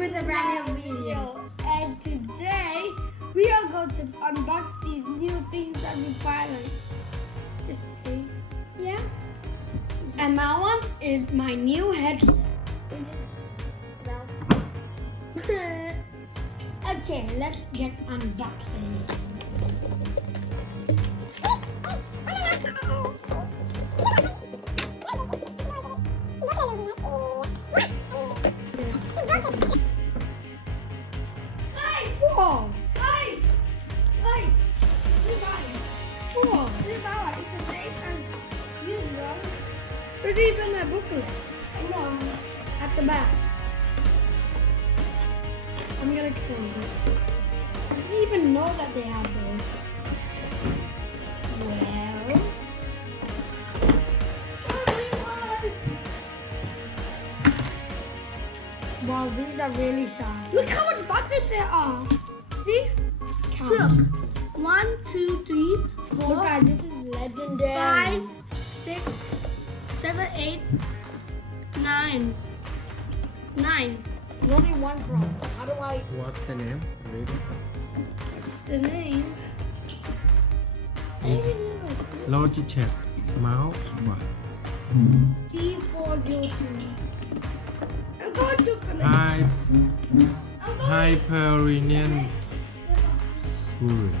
with a brand new video. And today we are going to unbox these new things that we finally just see. Yeah. And my one is my new headset. Okay, let's get unboxing. Whoa! Guys! Whoa! This is our information. There's even a booklet. Come on. At the back. I'm gonna close it. I didn't even know that they have those. Well. Wow, these are really sharp. Look how much buttons there are. See? Count. Look. 1, 2, 3, 4. Look guys, this is legendary. 5, 6, 7, 8, 9. 9. There's only one problem. How do I... What's the name? What's the name? Is Logitech mouse. G402. I'm going to connect. Hyperion.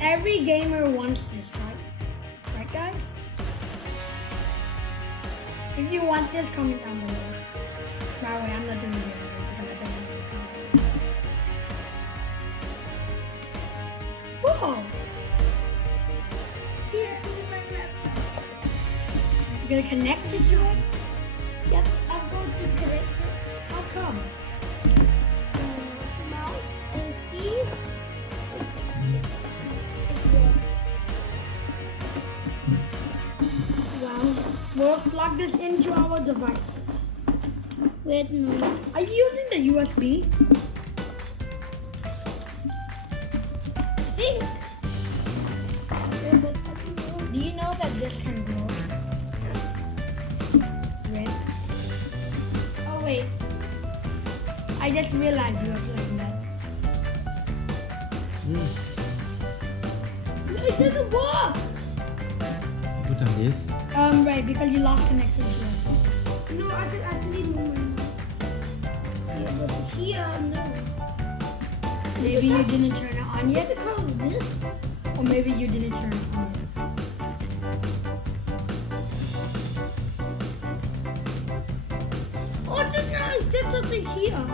Every gamer wants this, right? Right, guys? If you want this, comment down below. By the way, I'm not doing it because I don't want to comment. Whoa! Here is my laptop. You're gonna connect it to it? Yep, I'm going to connect it. How come? Mouse and see. Wow. We'll plug this into our devices. Wait, no. Are you using the USB? See? Do you know that this can glow? Red. Oh wait. I just realized you were playing that. No, it doesn't work! Put on this. Right, because you lost connection to it. No, I could actually move it. Yeah, but here, no. Maybe you didn't turn it on yet because of this? Or maybe you didn't turn it on yet. Oh, just now I said something here.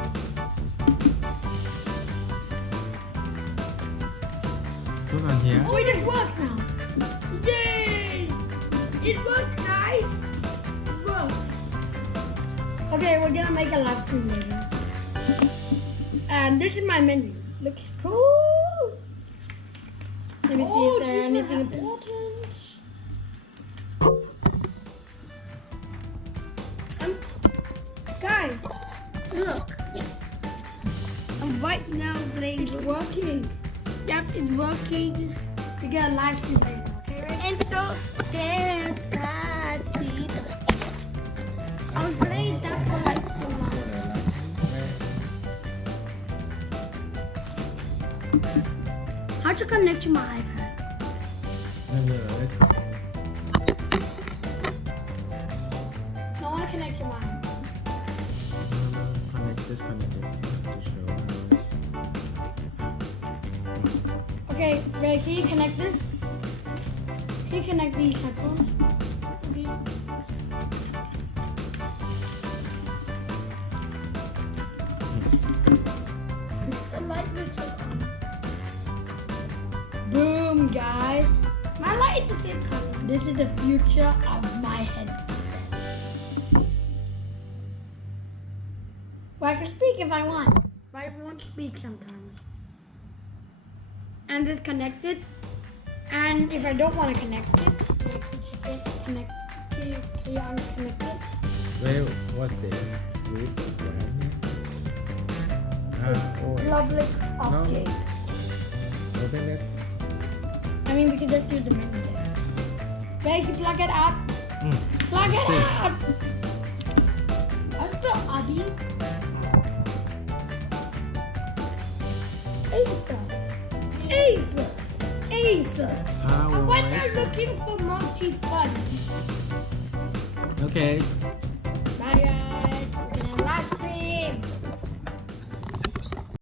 Put on here. Oh, it just works now. Yay! It works, guys. It works. Okay, we're gonna make a live stream later. And this is my menu. Looks cool. Let me see if there's anything important. Guys, look. I'm right now playing. It's working. Yep, it's working. We got a live stream later. Okay, right? And so there's that. I was playing that for like so long. How'd you connect to my iPad? Let's go. I want to connect to mine. Connect this to show. Okay, Ray, can you connect this? Can you connect these headphones? Okay. The light will turn on. Boom, guys. My light is the same color. This is the future of my headset. Well, I can speak if I want, but I won't speak sometimes. And it's connected. And if I don't want to connect it, I can unconnect it. Well, what's this? With the brand name? Lovely object. Open it. I mean, we can just use the menu there. Wait, you plug it up. Plug it up. What's the Adi? Asus. Asus. I And will when make you're some. looking for multi-fun, Okay,